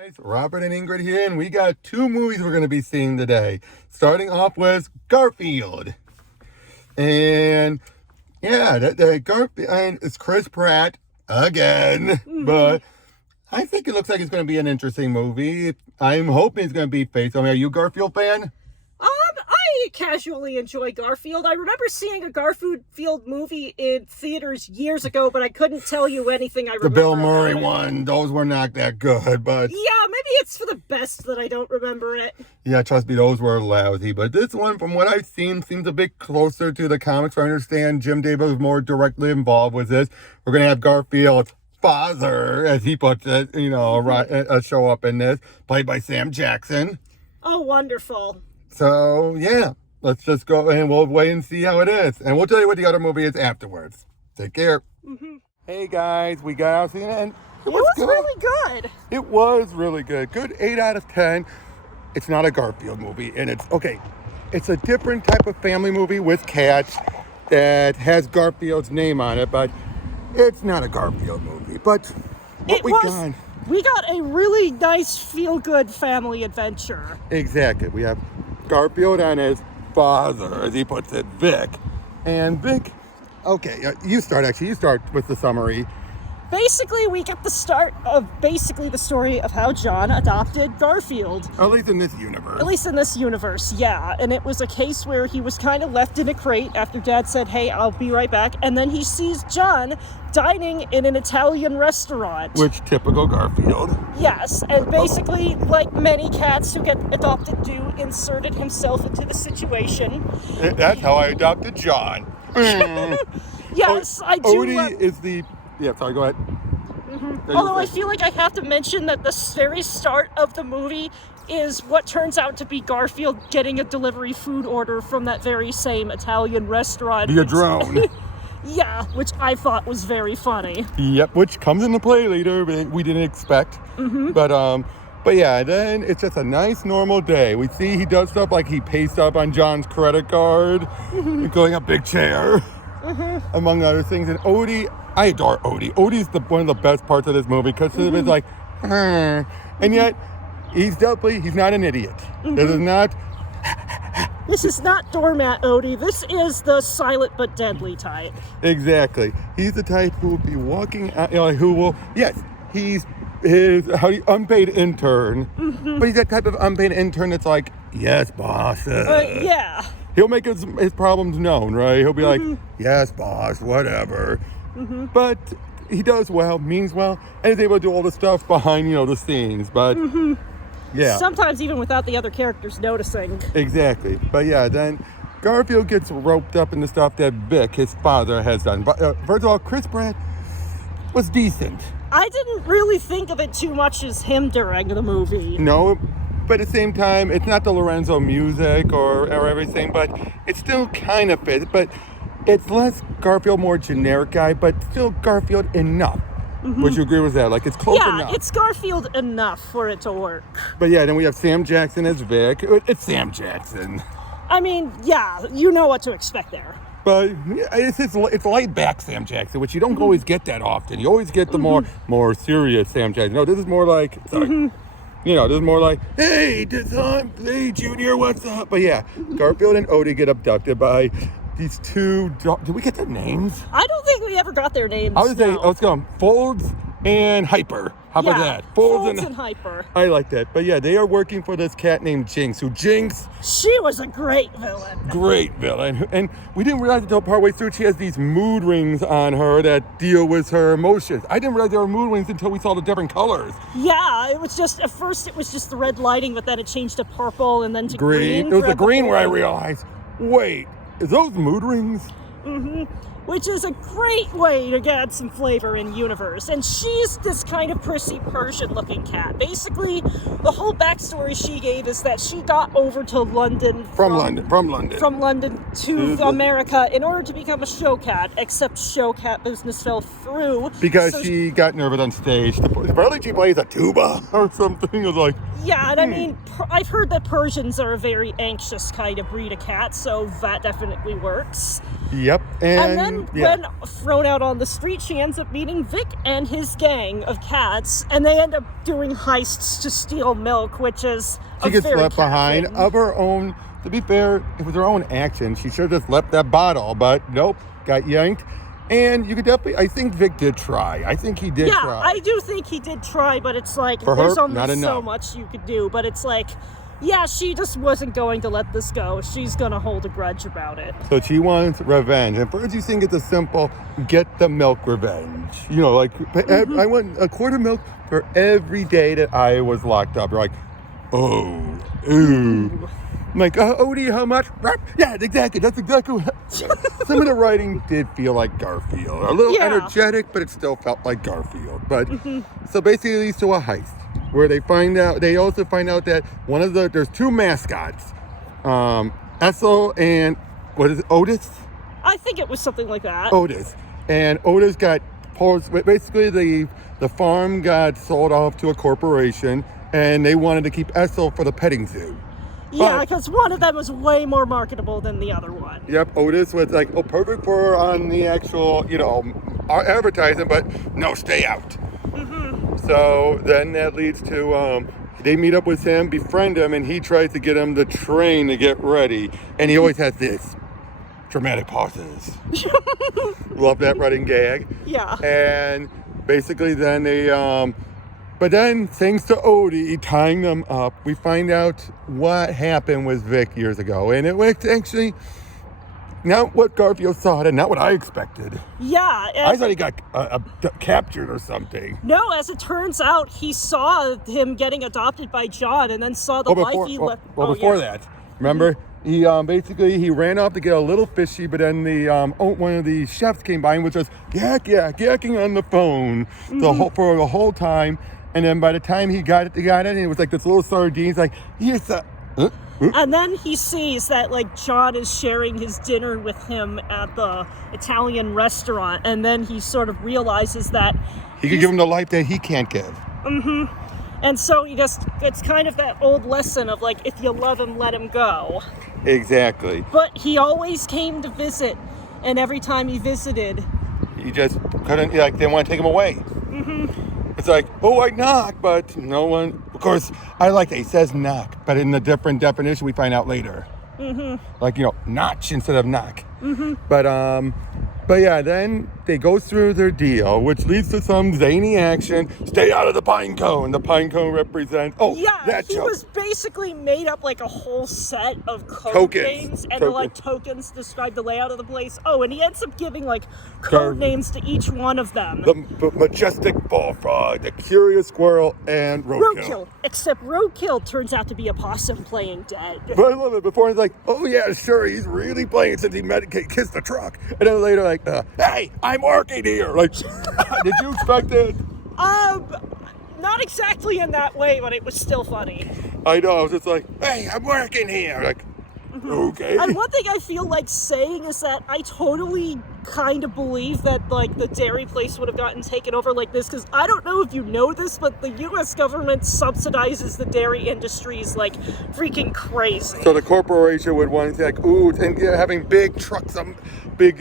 Guys, Robert and Ingrid here, and we got two movies we're going to be seeing today. Starting off with Garfield. And yeah, Garfield, and it's Chris Pratt again. But I think it looks like it's going to be an interesting movie. I'm hoping it's going to be faithful. I mean, are you a Garfield fan? I casually enjoy Garfield. I remember seeing a Garfield movie in theaters years ago, but I couldn't tell you anything I remember. The Bill Murray one, those were not that good, but... Yeah, maybe it's for the best that I don't remember it. Yeah, trust me, those were lousy. But this one, from what I've seen, seems a bit closer to the comics. I understand Jim Davis was more directly involved with this. We're going to have Garfield's father, as he puts it, show up in this, played by Sam Jackson. Oh, wonderful. So, yeah, let's just go and we'll wait and see how it is. And we'll tell you what the other movie is afterwards. Take care. Hey, guys, we got out and it was really good. It was really good. Good 8 out of 10. It's not a Garfield movie. And it's a different type of family movie with cats that has Garfield's name on it. But it's not a Garfield movie. But we got a really nice feel-good family adventure. Exactly. We have Garfield and his father, as he puts it, Vic. And Vic, okay, you start with the summary. Basically, we get the start of the story of how John adopted Garfield. At least in this universe. At least in this universe, yeah. And it was a case where he was kind of left in a crate after Dad said, hey, I'll be right back. And then he sees John dining in an Italian restaurant. Which, typical Garfield. Yes, and basically, like many cats who get adopted do, inserted himself into the situation. That's how I adopted John. Yes, I do. Odie is the... Yeah, sorry, go ahead. Although I feel like I have to mention that the very start of the movie is what turns out to be Garfield getting a delivery food order from that very same Italian restaurant. Via drone. Yeah, which I thought was very funny. Yep, which comes into play later, but we didn't expect. But yeah, then it's just a nice normal day. We see he does stuff like he pays up on John's credit card, including a big chair, among other things. And Odie, I adore Odie. Odie's one of the best parts of this movie because it's like, and yet he's not an idiot. This is not doormat Odie. This is the silent but deadly type. Exactly. He's the type who will be walking out, he's his unpaid intern. But he's that type of unpaid intern that's like, yes, boss. Yeah. He'll make his problems known, right? He'll be like, yes, boss, whatever. But he does well, means well, and is able to do all the stuff behind, the scenes. But yeah. Sometimes even without the other characters noticing. Exactly. But yeah, then Garfield gets roped up in the stuff that Vic, his father, has done. But first of all, Chris Pratt was decent. I didn't really think of it too much as him during the movie. No, but at the same time, it's not the Lorenzo music or everything, but it still kind of fits. But it's less Garfield, more generic guy, but still Garfield enough. Would you agree with that? Like, it's close enough. Yeah, it's Garfield enough for it to work. But yeah, then we have Sam Jackson as Vic. It's Sam Jackson. I mean, yeah, you know what to expect there. But it's laid back Sam Jackson, which you don't always get that often. You always get the more serious Sam Jackson. No, this is more like, this is more like, hey, Junior, what's up? But yeah, Garfield and Odie get abducted by these two dogs. Did we get their names? I don't think we ever got their names. I was saying, let's go. Folds and Hyper. How about that? Folds and Hyper. I like that. But yeah, they are working for this cat named Jinx, she was a great villain. Great villain. And we didn't realize until partway through she has these mood rings on her that deal with her emotions. I didn't realize there were mood rings until we saw the different colors. Yeah, it was just, at first it was just the red lighting, but then it changed to purple and then to green. It was the green where I realized, wait, is those mood rings? Which is a great way to get some flavor in universe. And she's this kind of prissy Persian-looking cat. Basically, the whole backstory she gave is that she got over to London from London to America in order to become a show cat, except show cat business fell through. Because she got nervous on stage. Apparently she plays a tuba or something. It was like... Yeah, and I mean, I've heard that Persians are a very anxious kind of breed of cat, so that definitely works. Yep. And then when thrown out on the street, she ends up meeting Vic and his gang of cats, and they end up doing heists to steal milk, which is she gets left behind thing. of her own. To be fair, it was her own action. She should have just left that bottle, but nope, got yanked. And you could definitely, I think Vic did try. I think he did try. Yeah, I do think he did try, but it's like, For there's her, only not so enough. much you could do. But it's like, yeah, she just wasn't going to let this go. She's going to hold a grudge about it. So she wants revenge. And first you think it's a simple, get the milk revenge. You know, like, I want a quart of milk for every day that I was locked up. You're like, oh, ooh. I'm like, Odie, how much? Yeah, exactly. That's exactly what. Some of the writing did feel like Garfield. A little energetic, but it still felt like Garfield. But so basically, it leads to a heist where they also find out that there's two mascots, Ethel and Otis? I think it was something like that. Otis. And Otis basically the farm got sold off to a corporation, and they wanted to keep Ethel for the petting zoo. Yeah, because one of them was way more marketable than the other one. Yep, Otis was like, perfect for on the actual, our advertising, but no, stay out. So then that leads to, they meet up with him, befriend him, and he tries to get him the train to get ready. And he always has this dramatic pauses. Love that running gag. Yeah. And basically then they, but then, thanks to Odie tying them up, we find out what happened with Vic years ago. And it was actually not what Garfield thought and not what I expected. Yeah. I thought he got captured or something. No, as it turns out, he saw him getting adopted by John and then saw the life he left. Before that, remember? He basically ran off to get a little fishy, but then one of the chefs came by and was just yakking on the phone for the whole time. And then by the time he got it, and it was like this little sardine. He's like, yes, And then he sees that, like, John is sharing his dinner with him at the Italian restaurant. And then he sort of realizes that he could give him the life that he can't give. And so it's kind of that old lesson of, like, if you love him, let him go. Exactly. But he always came to visit. And every time he visited, he just couldn't, they want to take him away. It's like, oh, I knock, but no one. Of course, I like that he says knock, but in the different definition we find out later. Like, notch instead of knock. But yeah, then they go through their deal, which leads to some zany action. Stay out of the pine cone. The pine cone represents. Was basically made up like a whole set of code names, and the tokens describe the layout of the place. Oh, and he ends up giving like code names to each one of them. The majestic bullfrog, the curious squirrel, and roadkill. Except roadkill turns out to be a possum playing dead. But I love it. Before he's like, oh yeah, sure, he's really playing since he kissed the truck, and then later like, hey, I'm working here. Like, did you expect it? Not exactly in that way, but it was still funny. I know. I was just like, hey, I'm working here. Like, okay. And one thing I feel like saying is that I totally kind of believe that, like, the dairy place would have gotten taken over like this, because I don't know if you know this, but the U.S. government subsidizes the dairy industries like freaking crazy. So the corporation would want to like, ooh, and having big trucks, big,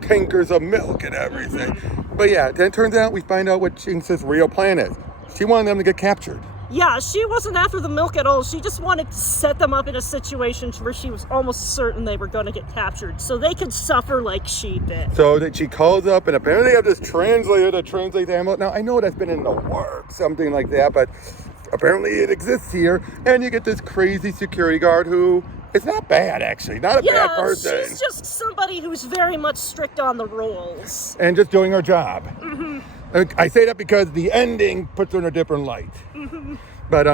tankers of milk and everything. But yeah, then it turns out we find out what Jinx's real plan is. She wanted them to get captured. Yeah, she wasn't after the milk at all. She just wanted to set them up in a situation where she was almost certain they were going to get captured, so they could suffer like she did. So that she calls up, and apparently they have this translator to translate the ammo. Now, I know that's been in the works, something like that, but apparently it exists here, and you get this crazy security guard who is not bad, actually. Not a bad person. Yeah, she's just somebody who's very much strict on the rules. And just doing her job. I say that because the ending puts her in a different light. But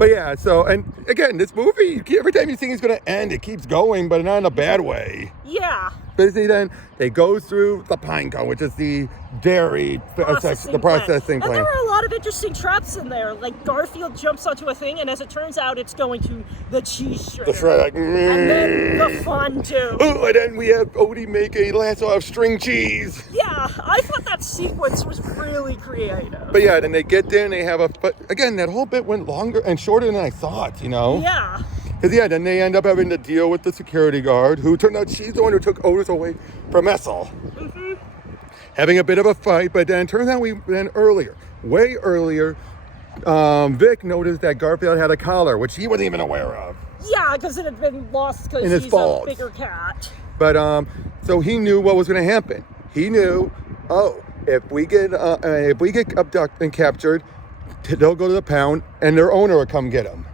yeah, so, and again, this movie, every time you think it's going to end, it keeps going, but not in a bad way. Yeah. Basically, then they go through the pine cone, which is the dairy processing plant. And there are a lot of interesting traps in there. Like Garfield jumps onto a thing, and as it turns out, it's going to the cheese shredder. The shredder, like, and then the fondue. Oh, and then we have Odie make a lasso of string cheese. Yeah, I thought that sequence was really creative. But yeah, then they get there and they have but again, that whole bit went longer and shorter than I thought, Yeah. Because, yeah, then they end up having to deal with the security guard, who turned out she's the one who took Otis away from Ethel. Having a bit of a fight, but then it turns out way earlier, Vic noticed that Garfield had a collar, which he wasn't even aware of. Yeah, because it had been lost because he's a bigger cat. But so he knew what was going to happen. He knew, if we get abducted and captured, they'll go to the pound and their owner will come get them.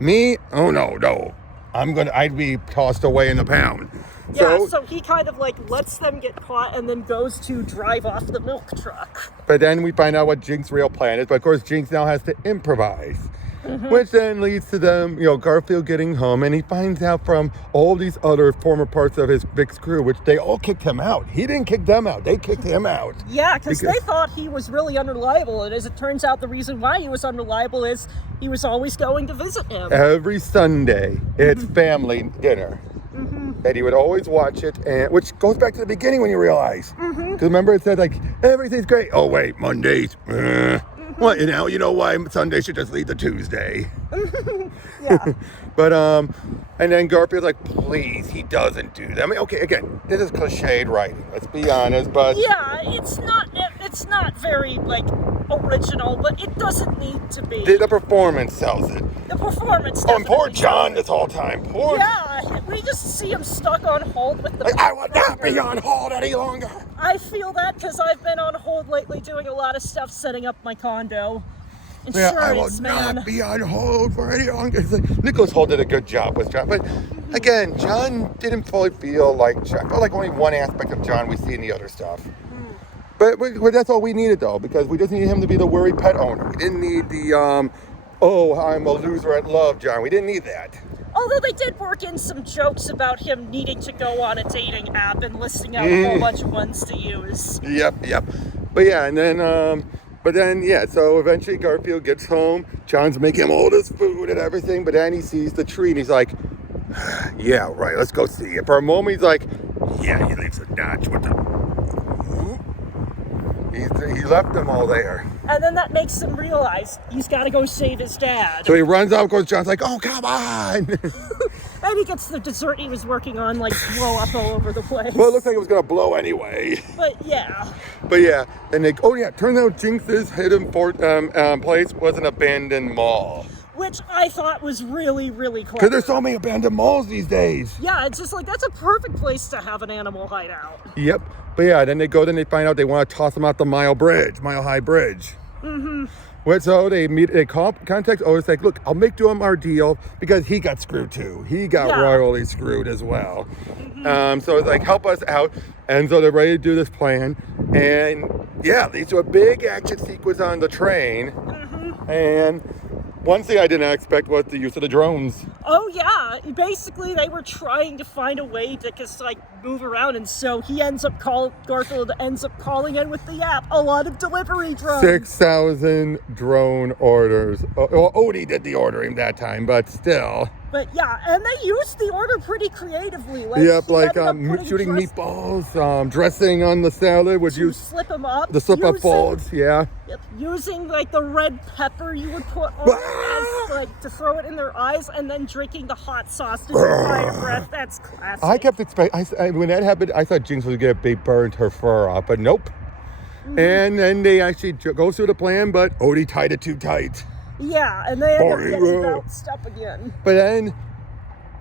Me? Oh no. I'd be tossed away in the pound. Yeah, so he kind of like lets them get caught and then goes to drive off the milk truck. But then we find out what Jinx's real plan is. But of course, Jinx now has to improvise. Which then leads to them, Garfield getting home, and he finds out from all these other former parts of Vic's crew, which they all kicked him out. He didn't kick them out. They kicked him out. Yeah, because they thought he was really unreliable. And as it turns out, the reason why he was unreliable is he was always going to visit him. Every Sunday, it's family dinner. And he would always watch it, and which goes back to the beginning when you realize. Because remember, it said, like, everything's great. Oh, wait, Mondays. Well, you know why Sunday should just lead to Tuesday. Yeah. But, and then Garfield's like, please, he doesn't do that. I mean, okay, again, this is cliched writing, let's be honest, but... Yeah, it's not very, like, original, but it doesn't need to be. The performance sells it. The performance and poor John this whole time. Yeah, we just see him stuck on hold with the... Like, I would not be on hold any longer. I feel that because I've been on hold lately doing a lot of stuff setting up my condo. Insurance, I will not be on hold for any longer. It's like, Nicholas Hoult did a good job with John. But again, John didn't fully feel like John. I felt like only one aspect of John we see in the other stuff. But that's all we needed, though, because we just needed him to be the worried pet owner. We didn't need the, I'm a loser at love, John. We didn't need that. Although they did work in some jokes about him needing to go on a dating app and listing out a whole bunch of ones to use. Yep. But yeah, and then, so eventually Garfield gets home. John's making him all this food and everything, but then he sees the tree and he's like, yeah, right, let's go see it. For a moment, he's like, yeah, he leaves a notch with the... He left them all there. And then that makes him realize he's got to go save his dad. So he runs out, of course, John's like, oh, come on! And he gets the dessert he was working on, like, blow up all over the place. Well, it looked like it was going to blow anyway. But yeah, and turns out Jinx's hidden place was an abandoned mall. Which I thought was really, really clever. Because there's so many abandoned malls these days. Yeah, it's just like, that's a perfect place to have an animal hideout. Yep. But yeah, then they find out they want to toss them out the Mile High Bridge. So they contact Otis, like, look, I'll make him our deal because he got screwed too. He got royally screwed as well. So it's like, help us out. And so they're ready to do this plan. And yeah, leads to a big action sequence on the train. And one thing I did not expect was the use of the drones. Oh yeah, basically they were trying to find a way to just like move around, and so Garfield ends up calling in with the app a lot of delivery drones. 6,000 drone orders. Well, Odie did the ordering that time, but still. But yeah, and they used the order pretty creatively. Yep, like shooting meatballs, dressing on the salad. Would you slip them up? The slip-up folds, yeah. Yep, using like the red pepper you would put on like to throw it in their eyes, and then drinking the hot sauce to fire breath. That's classic. I kept expecting, when that happened, I thought Jinx was going to burn her fur off, but nope. And then they actually go through the plan, but Odie tied it too tight. Yeah, and they end up getting bounced up again. But then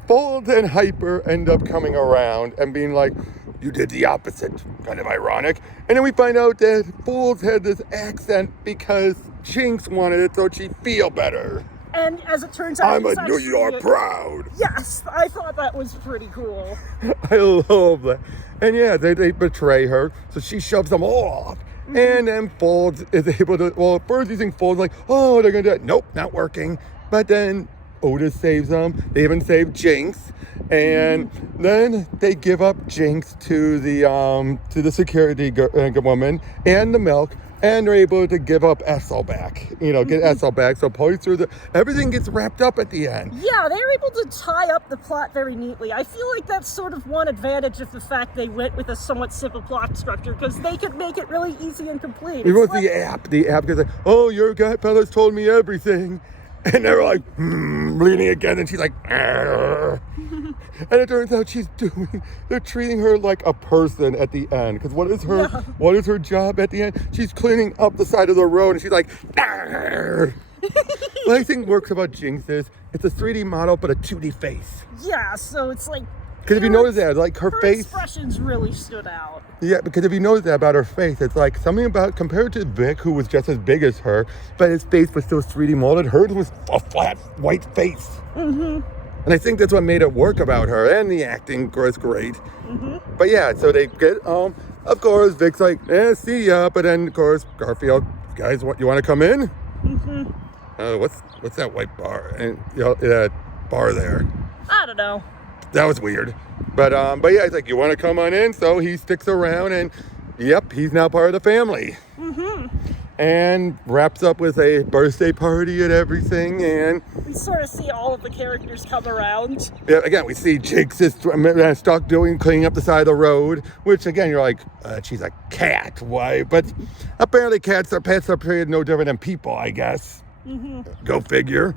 Folds and Hyper end up coming around and being like, you did the opposite. Kind of ironic. And then we find out that Folds had this accent because Jinx wanted it so she'd feel better. And as it turns out, I'm a New York proud. Yes, I thought that was pretty cool. I love that. And yeah, they betray her, so she shoves them all off. And then Folds is able to, well, at first you think Folds like, oh, they're going to do it. Nope, not working. But then Otis saves them. They even save Jinx. And then they give up Jinx to the security woman and the milk. And they're able to give up Ethel back, get Ethel back. So everything gets wrapped up at the end. Yeah, they were able to tie up the plot very neatly. I feel like that's sort of one advantage of the fact they went with a somewhat simple plot structure, because they could make it really easy and complete. It was the app. The app goes like, oh, your godfellas told me everything. And they're like, bleeding again, and she's like, "Arr." And it turns out they're treating her like a person at the end. Because what is her job at the end? She's cleaning up the side of the road, and she's like, "Arr." What I think works about Jinx is it's a 3D model, but a 2D face. Yeah, so it's like... Because if you notice that, like her face... expressions really stood out. Yeah, because if you notice that about her face, it's like something about, compared to Vic, who was just as big as her, but his face was still 3D molded, hers was a flat, white face. And I think that's what made it work about her, and the acting was great. But yeah, so they get, of course, Vic's like, see ya, but then, of course, Garfield, guys, you want to come in? What's that white bar? And, that bar there. I don't know. That was weird. But yeah, he's like, you want to come on in? So he sticks around, and yep, he's now part of the family. And wraps up with a birthday party and everything, and... we sort of see all of the characters come around. Yeah, again, we see Jinx is stuck cleaning up the side of the road, which, again, you're like, she's a cat, why? But apparently pets are treated no different than people, I guess. Go figure.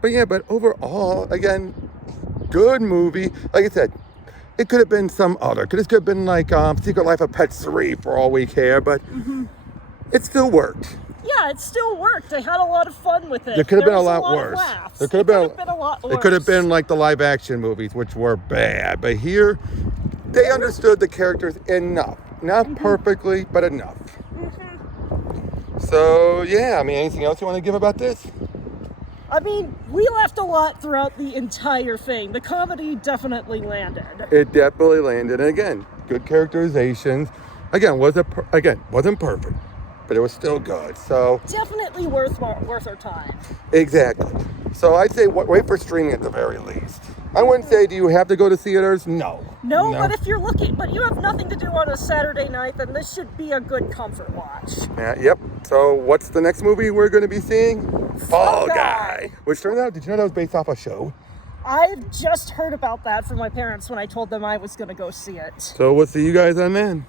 But yeah, but overall, again, good movie. Like I said, it could have been some other. This could have been like Secret Life of Pets 3 for all we care, but it still worked. Yeah, it still worked. I had a lot of fun with it. There could have been a lot worse. There could have been a lot worse. It could have been like the live action movies, which were bad. But here, they understood the characters enough. Not perfectly, but enough. So, yeah, I mean, anything else you want to give about this? I mean, we laughed a lot throughout the entire thing. The comedy definitely landed. It definitely landed. And again, good characterizations. Again, wasn't perfect, but it was still good. So definitely worth our time. Exactly. So I'd say wait for streaming at the very least. I wouldn't say, do you have to go to theaters? No. No, but if you're looking, but you have nothing to do on a Saturday night, then this should be a good comfort watch. Yep. So what's the next movie we're going to be seeing? Fall Guy. Which turns out, did you know that was based off a show? I've just heard about that from my parents when I told them I was going to go see it. So we'll see you guys on then.